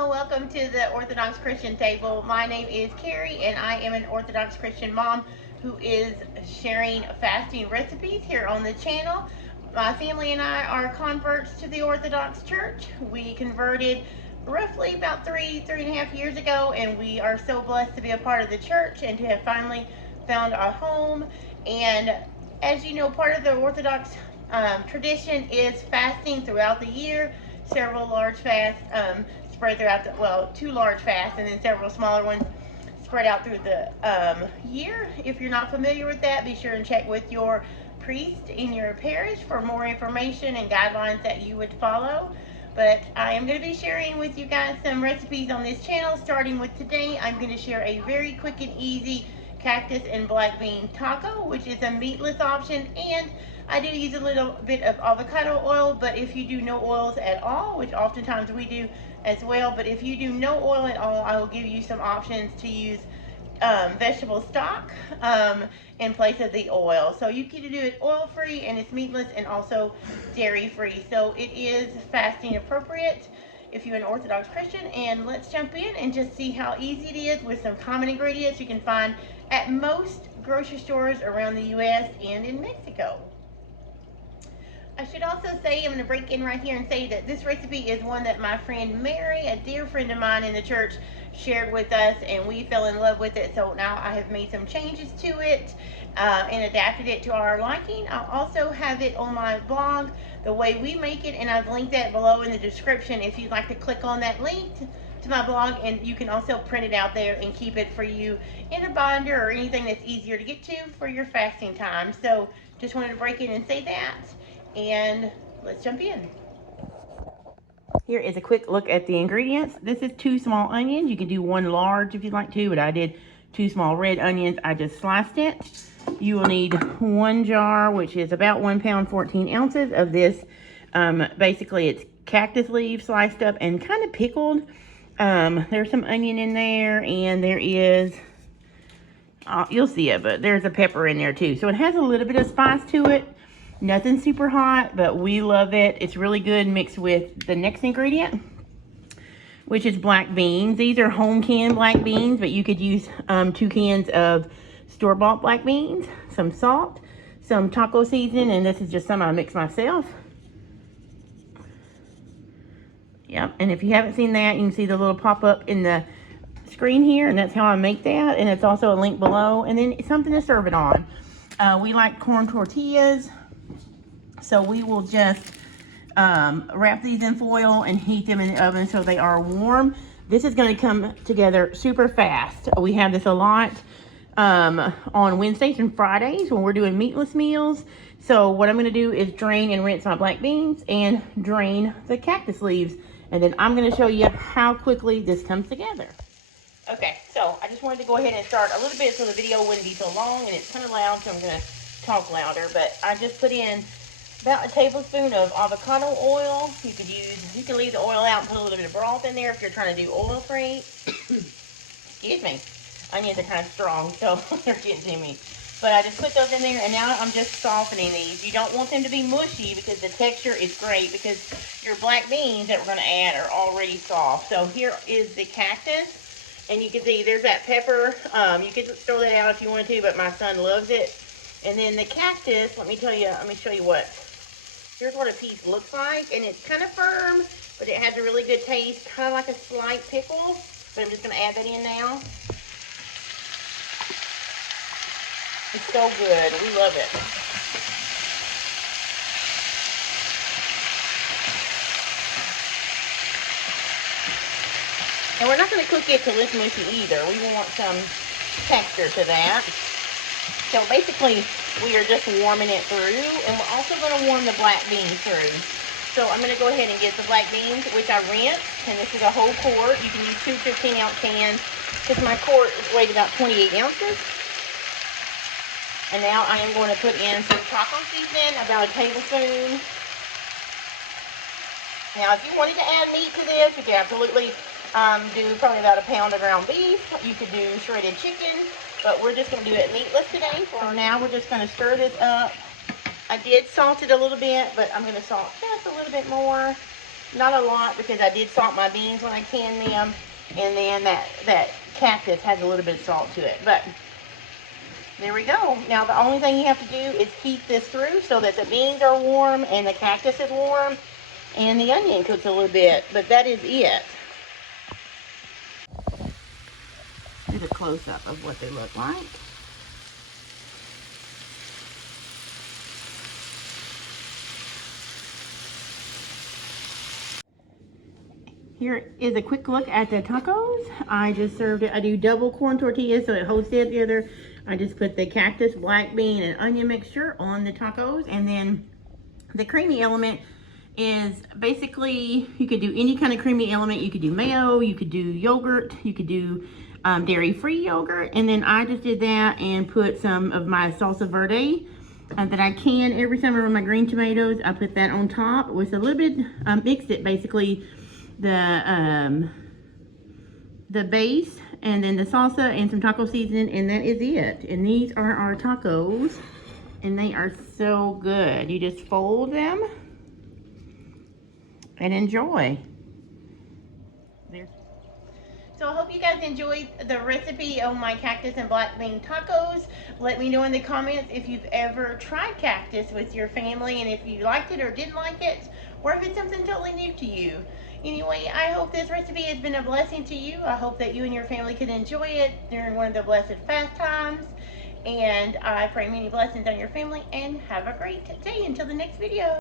Hello, welcome to the Orthodox Christian Table. My name is Keri, and I am an Orthodox Christian mom who is sharing fasting recipes here on the channel. My family and I are converts to the Orthodox Church. We converted roughly about three and a half years ago, and we are so blessed to be a part of the church and to have finally found our home. And as you know, part of the Orthodox tradition is fasting throughout the year. Several large fasts spread throughout two large fasts and then several smaller ones spread out through the year. If you're not familiar with that, be sure and check with your priest in your parish for more information and guidelines that you would follow. But I am going to be sharing with you guys some recipes on this channel. Starting with today, I'm going to share a very quick and easy cactus and black bean taco, which is a meatless option, and I do use a little bit of avocado oil, but if you do no oils at all, which oftentimes we do as well, but if you do no oil at all, I will give you some options to use vegetable stock in place of the oil. So you can do it oil free, and it's meatless and also dairy free. So it is fasting appropriate if you're an Orthodox Christian. And let's jump in and just see how easy it is with some common ingredients you can find at most grocery stores around the US and in Mexico. I should also say, I'm going to break in right here and say that this recipe is one that my friend Mary, a dear friend of mine in the church, shared with us, and we fell in love with it. So now I have made some changes to it and adapted it to our liking. I'll also have it on my blog, the way we make it, and I've linked that below in the description if you'd like to click on that link to my blog, and you can also print it out there and keep it for you in a binder or anything that's easier to get to for your fasting time. So just wanted to break in and say that, and let's jump in. Here is a quick look at the ingredients. This is 2 small onions. You can do 1 large if you'd like to, but I did 2 small red onions. I just sliced it. You will need 1 jar, which is about 1 pound, 14 ounces of this. Basically, it's cactus leaves sliced up and kind of pickled. There's some onion in there, and there is, you'll see it, but there's a pepper in there too. So it has a little bit of spice to it. Nothing super hot, but we love it. It's really good mixed with the next ingredient, which is black beans. These are home canned black beans, but you could use 2 cans of store-bought black beans, some salt, some taco seasoning, and this is just some I mix myself. Yep, and if you haven't seen that, you can see the little pop-up in the screen here, and that's how I make that, and it's also a link below. And then something to serve it on. We like corn tortillas, so we will just wrap these in foil and heat them in the oven so they are warm. This is going to come together super fast. We have this a lot on Wednesdays and Fridays when we're doing meatless meals. So what I'm going to do is drain and rinse my black beans and drain the cactus leaves, and then I'm going to show you how quickly this comes together. Okay, so I just wanted to go ahead and start a little bit so the video wouldn't be so long, and it's kind of loud, so I'm going to talk louder. But I just put in about a tablespoon of avocado oil. You can leave the oil out and put a little bit of broth in there if you're trying to do oil free. Excuse me. Onions are kind of strong, so they're getting to me. But I just put those in there, and now I'm just softening these. You don't want them to be mushy because the texture is great, because your black beans that we're going to add are already soft. So here is the cactus, and you can see there's that pepper. You could throw that out if you wanted to, but my son loves it. And then the cactus, let me show you what. Here's what a piece looks like, and it's kind of firm, but it has a really good taste, kind of like a slight pickle. But I'm just going to add that in now. It's so good. We love it. And we're not going to cook it till it's mushy either. We want some texture to that. So basically, we are just warming it through, and we're also going to warm the black beans through. So I'm going to go ahead and get the black beans, which I rinsed, and this is a whole quart. You can use 2 15-ounce cans, because my quart weighs about 28 ounces. And now I am going to put in some taco seasoning, about a tablespoon. Now, if you wanted to add meat to this, you could absolutely do probably about a pound of ground beef. You could do shredded chicken, but we're just going to do it meatless today. So now we're just going to stir this up. I did salt it a little bit, but I'm going to salt just a little bit more. Not a lot, because I did salt my beans when I canned them, and then that cactus has a little bit of salt to it. But there we go. Now the only thing you have to do is heat this through so that the beans are warm and the cactus is warm and the onion cooks a little bit, but that is it. Here's a close-up of what they look like. Here is a quick look at the tacos. I just served it. I do double corn tortillas so it holds it together. I just put the cactus, black bean, and onion mixture on the tacos, and then the creamy element is basically, you could do any kind of creamy element. You could do mayo, you could do yogurt, you could do dairy-free yogurt, and then I just did that and put some of my salsa verde that I can every summer with my green tomatoes. I put that on top with a little bit, mixed it basically, the base, and then the salsa and some taco seasoning, and that is it. And these are our tacos, and they are so good. You just fold them and enjoy. So I hope you guys enjoyed the recipe of my cactus and black bean tacos. Let me know in the comments if you've ever tried cactus with your family, and if you liked it or didn't like it, or if it's something totally new to you. Anyway, I hope this recipe has been a blessing to you. I hope that you and your family can enjoy it during one of the blessed fast times. And I pray many blessings on your family, and have a great day until the next video.